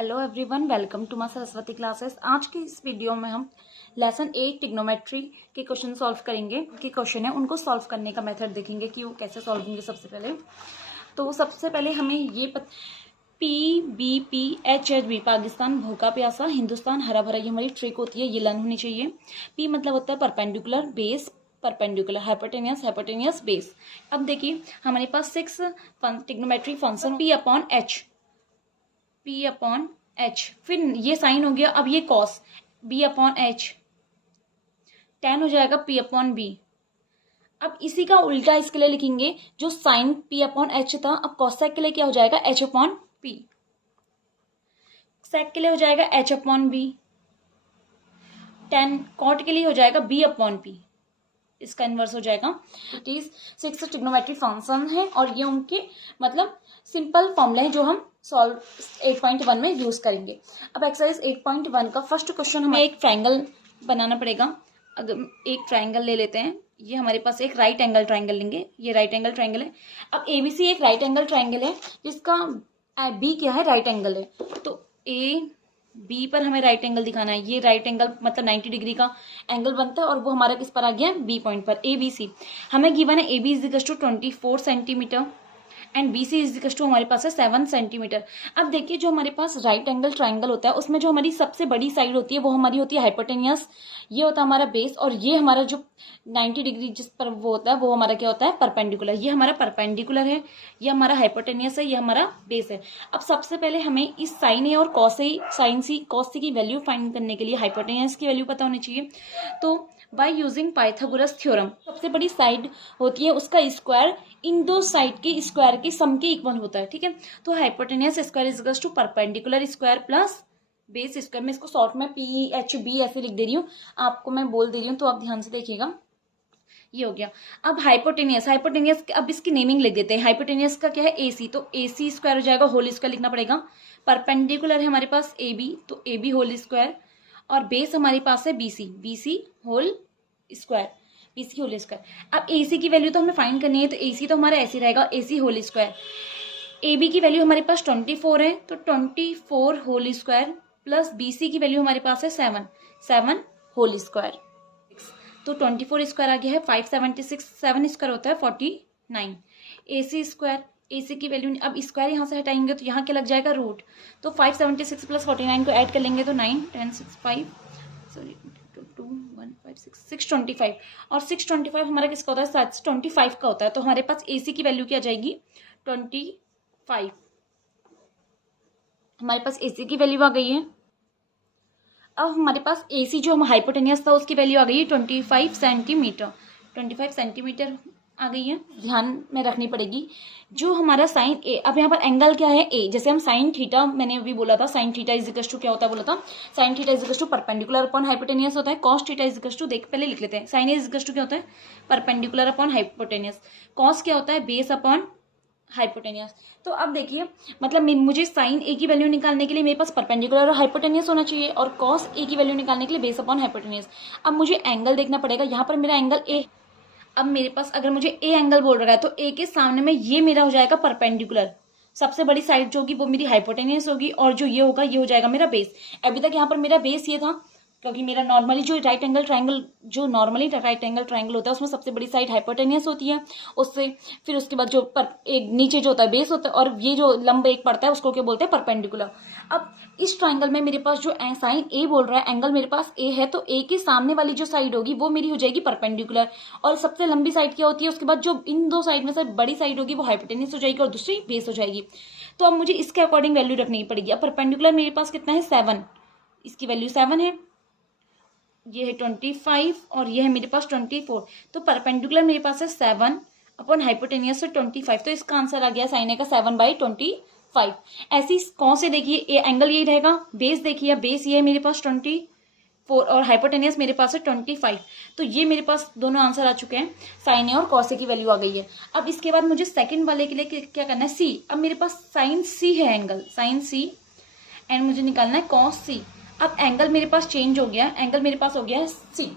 Hello everyone, welcome to my Saraswati classes. आज की इस वीडियो में हम लेसन 8 ट्रिग्नोमेट्री के क्वेश्चन सॉल्व करेंगे। के क्वेश्चन है उनको सॉल्व करने का मेथड देखेंगे कि वो कैसे सॉल्व होंगे। सबसे पहले हमें ये PBPHHB पाकिस्तान भूखा प्यासा, हिंदुस्तान हरा भरा, ये हमारी ट्रिक होती है, ये लर्न होनी चाहिए। P मतलब होता है perpendicular, base perpendicular, hypotenuse base. अब देखिए हमारे पास 6 trigonometry function P upon H, फिर ये साइन हो गया। अब ये cos B upon H, tan हो जाएगा P अपॉन बी। अब इसी का उल्टा इसके लिए लिखेंगे, जो साइन P अपॉन एच था, अब कॉसेक के लिए क्या हो जाएगा H अपॉन P, सेक के लिए हो जाएगा H upon B, tan cot के लिए हो जाएगा B अपॉन P, इसका इनवर्स हो जाएगा। इट इज 6 ट्रिग्नोमेट्री फंक्शन है और ये उनके मतलब सिंपल फॉर्मूले हैं जो हम सॉल्व 8.1 में यूज करेंगे। अब एक्सरसाइज 8.1 का फर्स्ट क्वेश्चन हमें एक ट्रायंगल बनाना पड़ेगा। अगर एक ट्रायंगल ले लेते हैं, ये हमारे पास एक राइट एंगल ट्रायंगल लेंगे, ये राइट एंगल ट्रायंगल है। अब एबीसी एक राइट एंगल ट्रायंगल है जिसका बी क्या है, राइट एंगल है। तो ए बी पर हमें राइट एंगल दिखाना है। ये राइट एंगल मतलब 90 डिग्री का एंगल बनता है और वो हमारा किस पर आ गया, बी पॉइंट पर। ए बी सी हमें गिवन है, A B is equal to 24 centimetre and B C is equal to हमारे पास है 7 सेंटीमीटर। अब देखिए जो हमारे पास राइट एंगल ट्राइंगल होता है उसमें जो हमारी सबसे बड़ी साइड होती है वो हमारी होती है हाइपोटेनियस, ये होता है हमारा बेस, और ये हमारा जो 90 डिग्री जिस पर वो होता है वो हमारा क्या होता है, परपेंडिकुलर। ये हमारा परपेंडिकुलर है, ये हमारा हाइपोटेनियस है, ये हमारा बेस है। अब सबसे पहले हमें इस साइन ए और cos A, sign C cos सी की वैल्यू फाइंड करने के लिए हाइपोटेनियस की वैल्यू पता होनी चाहिए। तो बाय यूजिंग पाइथागोरस थ्योरम, सबसे बड़ी साइड होती है उसका स्क्वायर इन दो साइड के स्क्वायर के सम के इक्वल होता है, ठीक है। तो hypotenuse square is equal to perpendicular square plus base square. मैं इसको शॉर्ट में PHB ऐसे लिख दे रही हूँ, आपको मैं बोल दे रही हूँ तो आप ध्यान से देखिएगा। ये हो गया। अब हाइपोटेनियस अब इसकी नेमिंग लिख देते हैं। हाइपोटेनियस का क्या है, AC, तो AC स्क्वायर हो जाएगा, होल स्क्वायर लिखना पड़ेगा। परपेंडिकुलर है हमारे पास AB, तो AB होल स्क्वायर, और बेस हमारे पास है BC whole square, BC whole square. अब AC की वैल्यू तो हमें फाइंड करनी है, तो AC तो हमारा ऐसे रहेगा, AC होल स्क्वायर। AB की वैल्यू हमारे पास 24 है, तो 24 होल स्क्वायर प्लस BC की वैल्यू हमारे पास है 7 होल स्क्वायर। तो 24 स्क्वायर आ गया है 576, 7 स्क्वायर होता है 49। AC स्क्वायर, AC की वैल्यू, अब स्क्वायर यहाँ से हटाएंगे तो यहाँ क्या लग जाएगा, रूट। तो 576 प्लस 49 को ऐड कर लेंगे तो 9 10 6 5 सॉरी 2 1 5 625, और 625 हमारा किसका होता है, 25 का होता है। तो हमारे पास AC की वैल्यू क्या आ जाएगी, 25। हमारे पास AC की वैल्यू आ गई है। अब हमारे पास AC जो हम हाइपोटेनियस था उसकी वैल्यू आ गई है 25 सेंटीमीटर, 25 सेंटीमीटर आ गई है, ध्यान में रखनी पड़ेगी। जो हमारा साइन ए, अब यहाँ पर एंगल क्या है A, जैसे हम साइन थीटा, मैंने अभी बोला था sine theta is equal to क्या होता है, बोला था sine theta is equal to perpendicular upon hypotenuse होता है। Cos theta is equal to, देख पहले लिख लेते हैं, sine A is equal to क्या होता है, परपेंडिकुलर अपॉन हाइपोटेनियस। कॉस क्या होता है, बेस अपॉन हाइपोटेनियस। तो अब देखिए मतलब मुझे साइन ए की वैल्यू निकालने के लिए मेरे पास परपेंडिकुलर और हाइपोटेनियस होना चाहिए, और कॉस ए की वैल्यू निकालने के लिए बेस अपॉन हाइपोटेनियस। अब मुझे एंगल देखना पड़ेगा, यहाँ पर मेरा एंगल ए, अब मेरे पास अगर मुझे ए एंगल बोल रहा है तो ए के सामने में ये मेरा हो जाएगा परपेंडिकुलर, सबसे बड़ी साइड जो होगी वो मेरी हाइपोटेनियस होगी, और जो ये होगा ये हो जाएगा मेरा बेस। अभी तक यहाँ पर मेरा बेस ये था, क्योंकि मेरा नॉर्मली जो राइट एंगल ट्रायंगल होता है उसमें सबसे बड़ी साइड हाइपोटेनियस होती है, उससे फिर उसके बाद जो एक नीचे जो होता है बेस होता है, और ये जो लंब एक पड़ता है उसको क्या बोलते हैं, परपेंडिकुलर। अब इस ट्रायंगल में मेरे पास जो साइन ए बोल रहा है, एंगल मेरे पास ए है, तो ए के सामने वाली जो साइड होगी वो मेरी हो जाएगी परपेंडिकुलर, और सबसे लंबी साइड क्या होती है, उसके बाद जो इन दो साइड में से बड़ी साइड होगी वो हाइपोटेनियस हो जाएगी और दूसरी बेस हो जाएगी। तो अब मुझे इसके अकॉर्डिंग वैल्यू रखनी पड़ेगी। अब परपेंडिकुलर मेरे पास कितना है, 7, इसकी वैल्यू 7 है, ये है 25 और ये है मेरे पास 24। तो परपेंडिकुलर मेरे पास है 7 अपॉन हाइपोटेनियस से 25, तो इसका आंसर आ गया साइन ए का 7/25। ऐसी कौन से देखिए एंगल यही रहेगा, बेस देखिए, बेस ये है मेरे पास 24 और हाइपोटेनियस मेरे पास है 25। तो ये मेरे पास दोनों आंसर आ चुके हैं, साइन ए और कॉस ए की वैल्यू आ गई है। अब इसके बाद मुझे सेकंड वाले के लिए क्या करना है, सी। अब मेरे पास साइन सी है, एंगल साइन सी, एंड मुझे निकालना है कॉस सी। अब एंगल मेरे पास चेंज हो गया, एंगल मेरे पास हो गया है सी।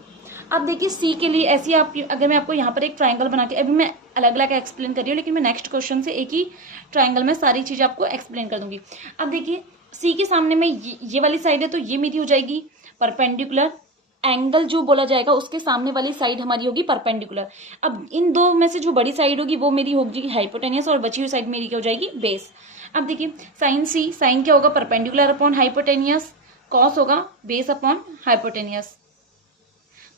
अब देखिए सी के लिए ऐसी आप, अगर मैं आपको यहाँ पर एक ट्रायंगल बना के, अभी मैं अलग अलग एक्सप्लेन कर रही हूँ लेकिन मैं नेक्स्ट क्वेश्चन से एक ही ट्रायंगल में सारी चीज आपको एक्सप्लेन कर दूंगी। अब देखिए सी के सामने में ये वाली साइड है तो ये मेरी हो जाएगी परपेंडिकुलर, एंगल जो बोला जाएगा उसके सामने वाली साइड हमारी होगी परपेंडिकुलर। अब इन दो में से जो बड़ी साइड होगी वो मेरी होगी हाइपोटेनियस और बची हुई साइड मेरी क्या हो जाएगी बेस। अब देखिए साइन सी, साइन क्या होगा परपेंडिकुलर अपॉन हाइपोटेनियस, कॉस होगा बेस अपॉन हाइपोटेनियस।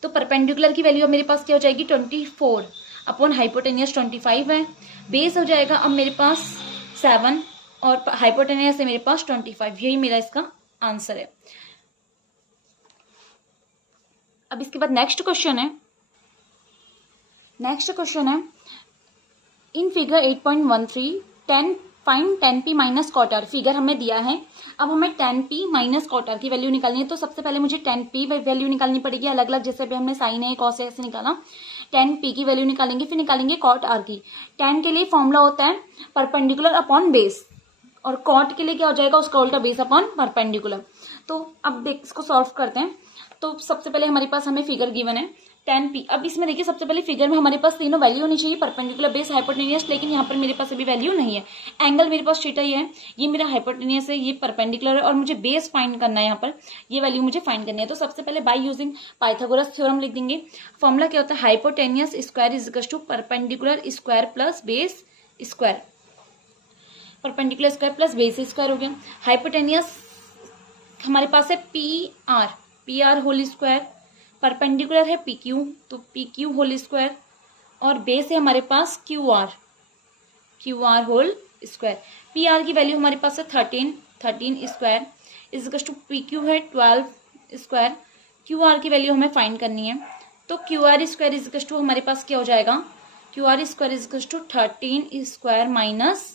तो परपेंडिकुलर की वैल्यू अब मेरे पास क्या हो जाएगी 24 अपॉन हाइपोटेनियस 25 है, बेस हो जाएगा अब मेरे पास 7 और हाइपोटेनियस है मेरे पास 25। यही मेरा इसका आंसर है। अब इसके बाद नेक्स्ट क्वेश्चन है in figure 8.13 find 10p minus cot R. Figure हमें दिया है, अब हमें 10p माइनस कॉट आर की वैल्यू निकालनी है। तो सबसे पहले मुझे 10p वैल्यू निकालनी पड़ेगी अलग अलग, जैसे भी हमने साइन है कॉस है ऐसे निकाला। 10p की वैल्यू निकालेंगे, फिर निकालेंगे कॉट आर की। 10 के लिए फॉर्मूला होता है परपेंडिकुलर अपॉन बेस, और कॉट के लिए क्या हो जाएगा उसका उल्टा बेस अपॉन परपेंडिकुलर। तो अब देख इसको सॉल्व करते हैं। तो सबसे पहले हमारे पास हमें फिगर गिवन है 10p। अब इसमें देखिए सबसे पहले फिगर में हमारे पास तीनों वैल्यू होनी चाहिए, परपेंडिकुलर बेस हाइपोटेनियस, लेकिन यहाँ पर मेरे पास अभी वैल्यू नहीं है। एंगल मेरे पास थीटा ही है, ये मेरा हाइपोटेनियस है, ये परपेंडिकुलर है, और मुझे बेस फाइंड करना है। यहाँ पर ये वैल्यू मुझे फाइंड करनी है। तो सबसे पहले बाय यूजिंग पाइथागोरस थ्योरम लिख देंगे। फॉर्मूला क्या होता है hypotenuse square is equal to perpendicular square plus base square. Perpendicular square plus base square हो गया। हाइपोटेनियस हमारे पास है P R whole square, perpendicular है PQ तो PQ होल स्क्वायर, और बेस है हमारे पास Q R whole square. PR की वैल्यू हमारे पास है 13 square is equal to PQ है 12 स्क्वायर। QR की वैल्यू हमें फाइंड करनी है, तो QR square is equal to हमारे पास क्या हो जाएगा QR square is equal to 13 square minus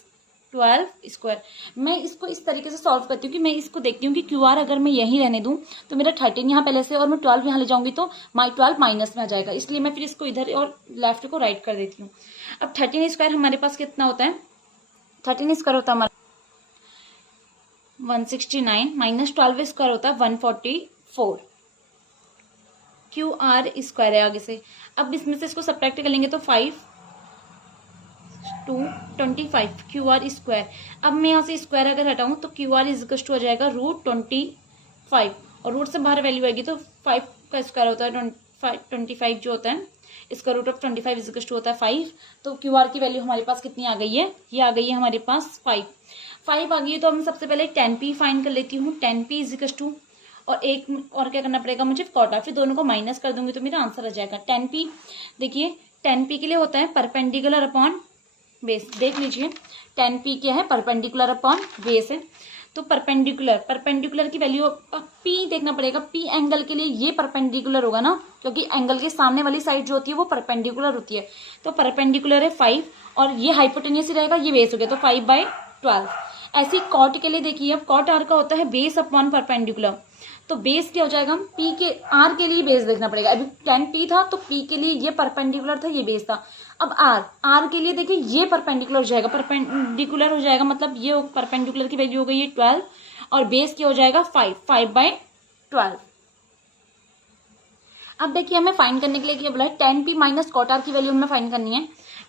12 square. मैं इसको इस तरीके से सॉल्व करती हूँ कि मैं इसको देखती हूँ कि QR अगर मैं यहीं रहने दूं तो मेरा 13 यहाँ पहले से और मैं 12 यहाँ ले जाऊंगी तो 12 माइनस में आ जाएगा, इसलिए मैं फिर इसको इधर और लेफ्ट को राइट कर देती हूँ। अब 13 स्क्वायर हमारे पास कितना होता है 13 स्क्वायर होता है हमारा 169 माइनस 12 स्क्वायर होता है 144। QR स्क्वायर है आगे से। अब इसमें से इसको सब्ट्रैक्ट करेंगे तो 5 25 QR स्क्वायर। अब मैं यहाँ से स्क्वायर अगर हटाऊं तो QR इज इक्वल टू आ जाएगा √25, और रूट से बाहर वैल्यू आएगी तो 5 का स्क्वायर होता है 25 जो होता है, इसका root of 25 is equal to होता है 5। तो QR की वैल्यू हमारे पास कितनी आ गई है, ये आ गई है हमारे पास 5 आ गई है। तो हम सबसे पहले 10p फाइंड कर लेती हूँ। 10p इज इक्वल टू और एक और क्या करना पड़ेगा मुझे कॉट आर, फिर दोनों को माइनस कर दूंगी तो मेरा आंसर आ जाएगा 10p। देखिए 10p के लिए होता है परपेंडिकुलर अपॉन बेस। देख लीजिए 10p क्या है परपेंडिकुलर अपॉन बेस है। तो परपेंडिकुलर की वैल्यू p देखना पड़ेगा। p एंगल के लिए ये परपेंडिकुलर होगा ना, क्योंकि एंगल के सामने वाली साइड जो होती है वो परपेंडिकुलर होती है। तो परपेंडिकुलर है 5 और ये हाइपोटेनियस ही रहेगा, ये बेस हो गया तो 5/12। ऐसे ही कॉट के लिए देखिए, अब कॉट आर का होता है बेस अपॉन परपेंडिकुलर। तो बेस क्या हो जाएगा p के r के लिए बेस देखना पड़ेगा। अभी 10p था तो p के लिए ये परपेंडिकुलर था, ये बेस था। अब r के लिए देखिए ये परपेंडिकुलर हो जाएगा, परपेंडिकुलर हो जाएगा मतलब ये परपेंडिकुलर की वैल्यू हो गई है 12 और बेस क्या हो जाएगा 5/12। अब देखिए हमें फाइंड करने के लिए क्या बोला है 10p माइनस कॉट आर की वैल्यू हमें फाइंड करनी है।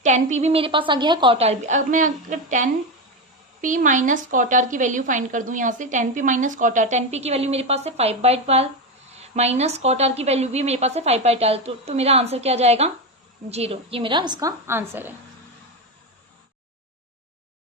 10p भी मेरे पास आ गया है, कॉट आर भी। अब मैं अगर 10p माइनस कॉट आर की वैल्यू फाइंड कर दूं यहाँ से 10p minus cot are, 10p की वैल्यू मेरे पास है 5/12 माइनस कॉट आर की वैल्यू भी मेरे पास है 5/12। तो मेरा आंसर क्या आ जाएगा 0। ये मेरा इसका आंसर है।